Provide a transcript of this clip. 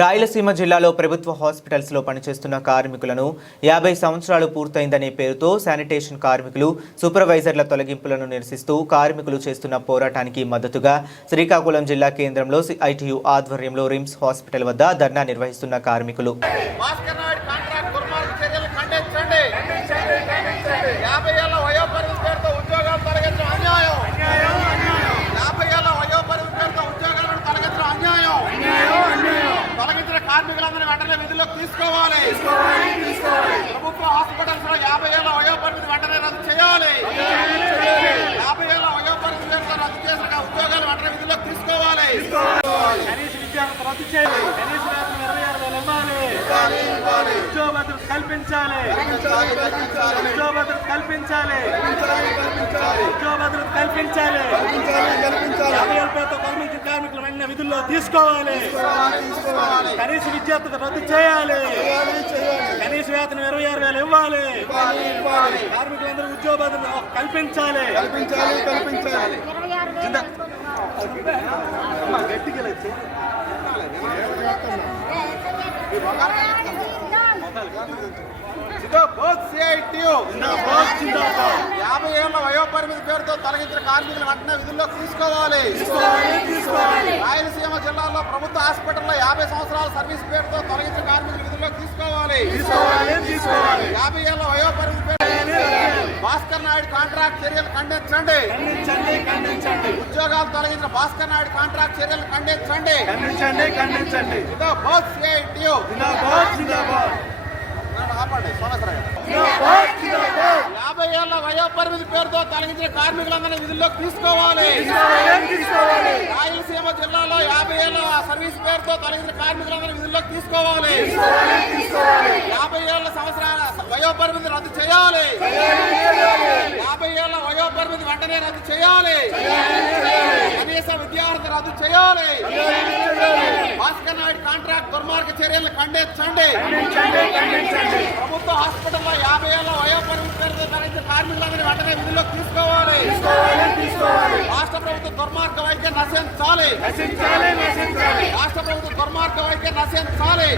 రాయలసీమ జిల్లాలో ప్రభుత్వ హాస్పిటల్స్లో పనిచేస్తున్న కార్మికులను 50 సంవత్సరాలు పూర్తయిందనే పేరుతో శానిటేషన్ కార్మికులు సూపర్వైజర్ల తొలగింపులను నిరసిస్తూ కార్మికులు చేస్తున్న పోరాటానికి మద్దతుగా శ్రీకాకుళం జిల్లా కేంద్రంలో ఐటీయూ ఆధ్వర్యంలో రిమ్స్ హాస్పిటల్ వద్ద ధర్నా నిర్వహిస్తున్న కార్మికులు కార్మికులందరూ వెంటనే విధుల్లోకి తీసుకోవాలి. ప్రభుత్వ హాస్పిటల్స్ లో 50 ఏళ్ల వయోపరిమితి వెంటనే రద్దు చేయాలి. 50 ఏళ్ల వయోపరిమితి రద్దు చేసిన ఉద్యోగాలు వెంటనే విధుల్లోకి తీసుకోవాలి. కనీస విద్యార్థులు రద్దు చేయాలి. కనీస వేతనం 26,000 ఇవ్వాలి. ఉద్యోగ భద్రత కల్పించాలి. ఉద్యోగ భద్రత కల్పించాలి. ఉద్యోగ భద్రత కల్పించాలి. 50 ఏళ్ల పేరుతో పరిమితి కార్మికులు వెంటనే విధుల్లో తీసుకోవాలి. కనీస విద్యార్థులకు రద్దు చేయాలి. కనీస వేతనం 26,000 ఇవ్వాలి. కార్మికులందరూ ఉద్యోగ భద్రత కల్పించాలి. CITU 50 ఏళ్ల వయోపరిమితి పేరుతో తొలగించిన కార్మికులు వెంటనే విధుల్లోకి తీసుకోవాలి. రాయలసీమ జిల్లాలో ప్రభుత్వ హాస్పిటల్లో 50 సంవత్సరాల సర్వీస్ పేరుతో తొలగించిన కార్మికులు విధుల్లోకి తీసుకోవాలి. 50 ఏళ్ల వయోపరిమితి భాస్కర్ నాయుడు కాంట్రాక్ట్ చర్యలు ఖండించండి. ఉద్యోగాలు తొలగించిన భాస్కర్ నాయుడు కాంట్రాక్ట్ చర్యలు ఖండించండి. CITU 50 ఏళ్ల వయోపరిమితి పేరుతో తొలగించిన కార్మికులందరినీ విధుల్లోకి తీసుకోవాలి. రాయలసీమ జిల్లాలో 50 ఏళ్ల సర్వీస్ పేరుతో తొలగించిన కార్మికులందరినీ విధుల్లోకి తీసుకోవాలి. 50 ఏళ్ల సంవత్సరాల వయోపరిమితి రద్దు చేయాలి. 50 ఏళ్ల వయోపరిమితి వెంటనే రద్దు చేయాలి. కనీస విద్యార్థి రద్దు చేయాలి. భాస్కర్ నాయుడు కాంట్రాక్ట్ దుర్మార్గ చర్యలను ఖండించండి. ప్రభుత్వ హాస్పిటల్లో 50 ఏళ్ల వయోపరిమితి పేరుతో తొలగించిన కార్మికులందరినీ వెంటనే విధుల్లోకి తీసుకోవాలి. రాష్ట్ర ప్రభుత్వ దుర్మార్గ వైఖరి నశించాలి. రాష్ట్ర ప్రభుత్వ దుర్మార్గ వైఖరి నశించాలి.